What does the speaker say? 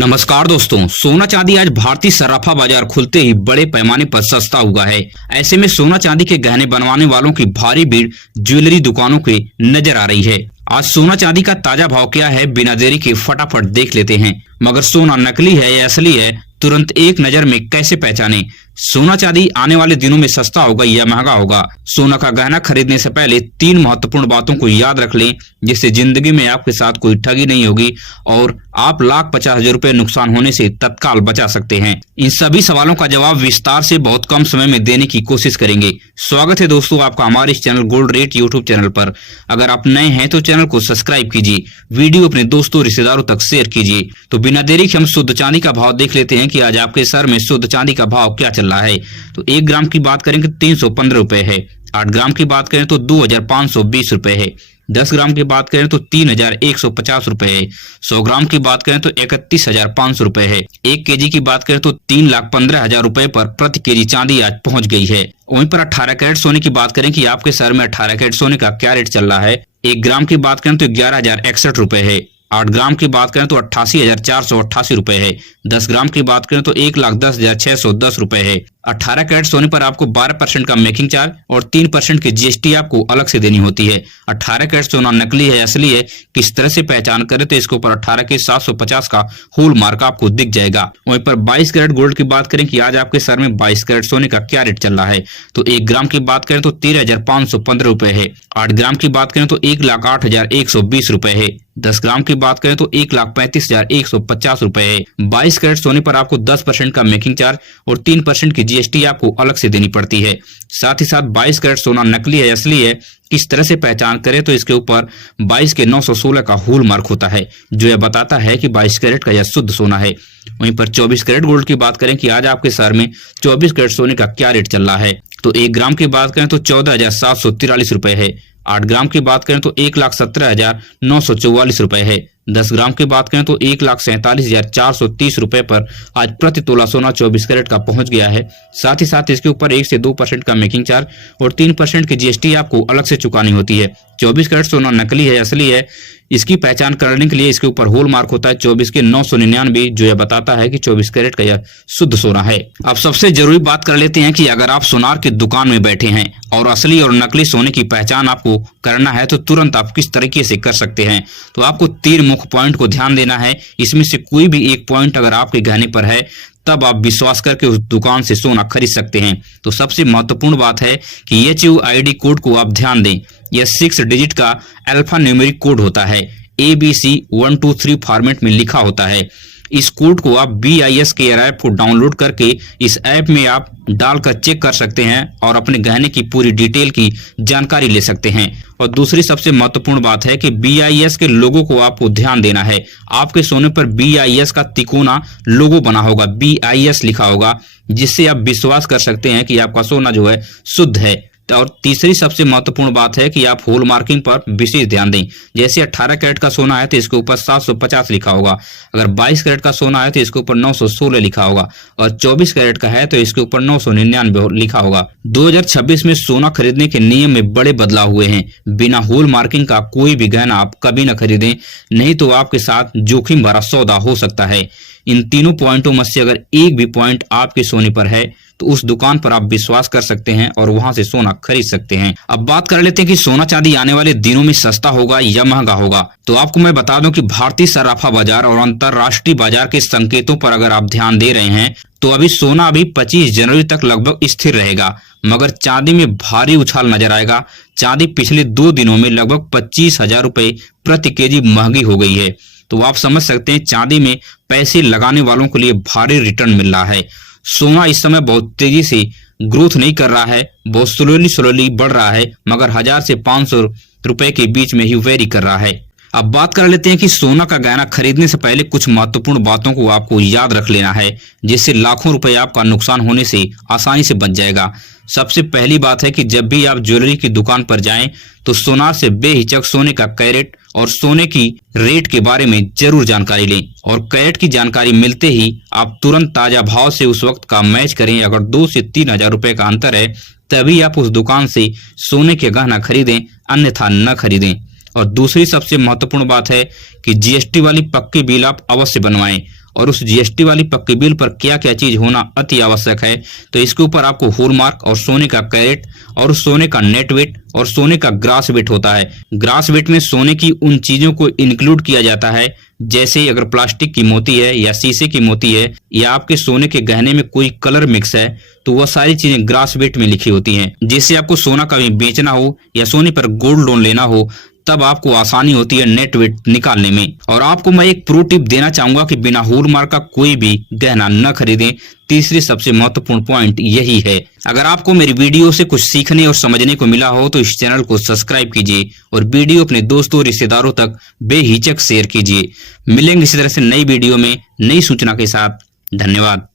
नमस्कार दोस्तों, सोना चांदी आज भारतीय सराफा बाजार खुलते ही बड़े पैमाने पर सस्ता हुआ है। ऐसे में सोना चांदी के गहने बनवाने वालों की भारी भीड़ ज्वेलरी दुकानों के नजर आ रही है। आज सोना चांदी का ताजा भाव क्या है, बिना देरी के फटाफट देख लेते हैं। मगर सोना नकली है या असली है, तुरंत एक नजर में कैसे पहचाने? सोना चांदी आने वाले दिनों में सस्ता होगा या महंगा होगा? सोना का गहना खरीदने से पहले 3 महत्वपूर्ण बातों को याद रख लें, जिससे जिंदगी में आपके साथ कोई ठगी नहीं होगी और आप लाख 50,000 रुपए नुकसान होने से तत्काल बचा सकते हैं। इन सभी सवालों का जवाब विस्तार से बहुत कम समय में देने की कोशिश करेंगे। स्वागत है दोस्तों आपका हमारे इस channel gold rate YouTube channel पर। अगर आप नए हैं तो चैनल को सब्सक्राइब कीजिए, वीडियो अपने दोस्तों रिश्तेदारों तक शेयर कीजिए। तो बिना देरी के हम शुद्ध चांदी का भाव देख लेते हैं कि आज आपके शहर में शुद्ध चांदी का भाव क्या चल रहा है। तो 1 ग्राम की बात करें तो 315 रुपए है। 8 ग्राम की बात करें तो 2,520 रुपए है। 10 ग्राम की बात करें तो 3,150 रुपए है। 100 ग्राम की बात करें तो 31,500 रुपए है। 1 केजी की बात करें तो 3,15,000 रुपए पर प्रति केजी चांदी आज पहुंच गई है। वहीं पर 18 कैरेट सोने की बात करें कि आपके शहर में 18 कैरेट सोने का क्या रेट चल रहा है। 1 ग्राम की बात करें तो 11,061 रुपए है। 8 ग्राम की बात करें तो 88,488 रुपए है। 10 ग्राम की बात करें तो 1,10,610 रुपए है। 18 कैरेट सोने पर आपको 12% का मेकिंग चार्ज और 3% की जीएसटी आपको अलग से देनी होती है। 18 कैरेट सोना नकली है असली है, किस तरह से पहचान करें? तो इसके ऊपर 18 के 750 का होल मार्क आपको दिख जाएगा। वहीं पर 22 कैरेट गोल्ड की बात करें कि आज आपके शहर में 22 कैरेट सोने का क्या रेट चल रहा है। तो 1 ग्राम की बात करें तो 13,515 रुपए है। 8 ग्राम की बात करें तो 1,08,120 रुपए है। 10 ग्राम की बात करें तो 1,35,150 रुपए है। 22 कैरेट सोने पर आपको 10% का मेकिंग चार्ज और 3% की जीएसटी आपको अलग से देनी पड़ती है। साथ ही साथ 22 कैरेट सोना नकली है असली है, किस तरह से पहचान करें? तो इसके ऊपर 22 के 916 का होल मार्क होता है, जो यह बताता है कि 22 कैरेट का यह शुद्ध सोना है। वहीं पर 24 कैरेट गोल्ड की बात करें कि आज आपके शहर में 24 कैरेट सोने का क्या रेट चल रहा है। तो 1 ग्राम की बात करें तो 14,743 रुपए है। 8 ग्राम की बात करें तो 1,17,944 रुपए है। 10 ग्राम की बात करें तो 1,47,430 रुपए पर आज प्रति तोला सोना 24 कैरेट का पहुंच गया है। साथ ही साथ इसके ऊपर 1 से 2% का मेकिंग चार्ज और 3% की जीएसटी आपको अलग से चुकानी होती है। 24 कैरेट सोना नकली है असली है, इसकी पहचान करने के लिए इसके ऊपर होल मार्क होता है 24 के 999, जो यह बताता है कि 24 कैरेट का यह शुद्ध सोना है। अब सबसे जरूरी बात कर लेते हैं कि अगर आप सोनार की दुकान में बैठे हैं और असली और नकली सोने की पहचान आपको करना है तो तुरंत आप किस तरीके से कर सकते हैं। तो आपको 3 मुख्य पॉइंट को ध्यान देना है। इसमें से कोई भी एक पॉइंट अगर आपके गहने पर है तब आप विश्वास करके उस दुकान से सोना खरीद सकते हैं। तो सबसे महत्वपूर्ण बात है कि HUID कोड को आप ध्यान दें। यह 6 डिजिट का अल्फा न्यूमेरिक कोड होता है। ABC 1 2 3 फॉर्मेट में लिखा होता है। इस कोड को आप BIS केयर ऐप को डाउनलोड करके इस ऐप में आप डालकर चेक कर सकते हैं और अपने गहने की पूरी डिटेल की जानकारी ले सकते हैं। और दूसरी सबसे महत्वपूर्ण बात है कि BIS के लोगो को आपको ध्यान देना है। आपके सोने पर BIS का तिकोना लोगो बना होगा, BIS लिखा होगा, जिससे आप विश्वास कर सकते हैं कि आपका सोना जो है शुद्ध है। और तीसरी सबसे महत्वपूर्ण बात है कि आप होल मार्किंग पर विशेष ध्यान दें। जैसे 18 कैरेट का सोना है तो इसके ऊपर 750 लिखा होगा। अगर 22 कैरेट का सोना है तो इसके ऊपर 916 लिखा होगा और 24 कैरेट का है तो इसके ऊपर 999 लिखा होगा। 2026 में सोना खरीदने के नियम में बड़े बदलाव हुए हैं। बिना होल मार्किंग का कोई भी गहना आप कभी न खरीदें, नहीं तो आपके साथ जोखिम भरा सौदा हो सकता है। इन तीनों पॉइंटों में से अगर एक भी पॉइंट आपके सोने पर है तो उस दुकान पर आप विश्वास कर सकते हैं और वहां से सोना खरीद सकते हैं। अब बात कर लेते हैं कि सोना चांदी आने वाले दिनों में सस्ता होगा या महंगा होगा। तो आपको मैं बता दूं कि भारतीय सराफा बाजार और अंतरराष्ट्रीय बाजार के संकेतों पर अगर आप ध्यान दे रहे हैं तो अभी सोना 25 जनवरी तक लगभग स्थिर रहेगा, मगर चांदी में भारी उछाल नजर आएगा। चांदी पिछले 2 दिनों में लगभग 25,000 रुपए प्रति केजी महंगी हो गई है। तो आप समझ सकते हैं चांदी में पैसे लगाने वालों के लिए भारी रिटर्न मिल रहा है। सोना इस समय बहुत तेजी से ग्रोथ नहीं कर रहा है, बहुत स्लोली बढ़ रहा है, मगर 1000 से 500 रुपए के बीच में ही वेरी कर रहा है। अब बात कर लेते हैं कि सोना का गहना खरीदने से पहले कुछ महत्वपूर्ण बातों को आपको याद रख लेना है, जिससे लाखों रुपए आपका नुकसान होने से आसानी से बच जाएगा। सबसे पहली बात है कि जब भी आप ज्वेलरी की दुकान पर जाएं तो सोनार से बेहिचक सोने का कैरेट और सोने की रेट के बारे में जरूर जानकारी लें और कैरेट की जानकारी मिलते ही आप तुरंत ताजा भाव से उस वक्त का मैच करें। अगर 2 से 3,000 रुपए का अंतर है तभी आप उस दुकान से सोने के गहना खरीदें, अन्यथा न खरीदें। और दूसरी सबसे महत्वपूर्ण बात है कि जीएसटी वाली पक्की बिल आप अवश्य बनवाएं और उस जीएसटी वाली पक्की बिल पर क्या क्या चीज होना अति आवश्यक है, तो इसके ऊपर आपको हॉलमार्क और सोने का कैरेट और उस सोने का नेट वेट और सोने का ग्रास वेट होता है। ग्रास वेट में सोने की उन चीजों को इंक्लूड किया जाता है, जैसे अगर प्लास्टिक की मोती है या शीशे की मोती है या आपके सोने के गहने में कोई कलर मिक्स है, तो वह सारी चीजें ग्रास वेट में लिखी होती हैं। जिससे आपको सोना कभी बेचना हो या सोने पर गोल्ड लोन लेना हो, तब आपको आसानी होती है नेट वेट निकालने में। और आपको मैं एक प्रो टिप देना चाहूंगा कि बिना हॉलमार्क का कोई भी गहना न खरीदें। तीसरी सबसे महत्वपूर्ण पॉइंट यही है। अगर आपको मेरी वीडियो से कुछ सीखने और समझने को मिला हो तो इस चैनल को सब्सक्राइब कीजिए और वीडियो अपने दोस्तों रिश्तेदारों तक बेहिचक शेयर कीजिए। मिलेंगे इसी तरह से नई वीडियो में नई सूचना के साथ। धन्यवाद।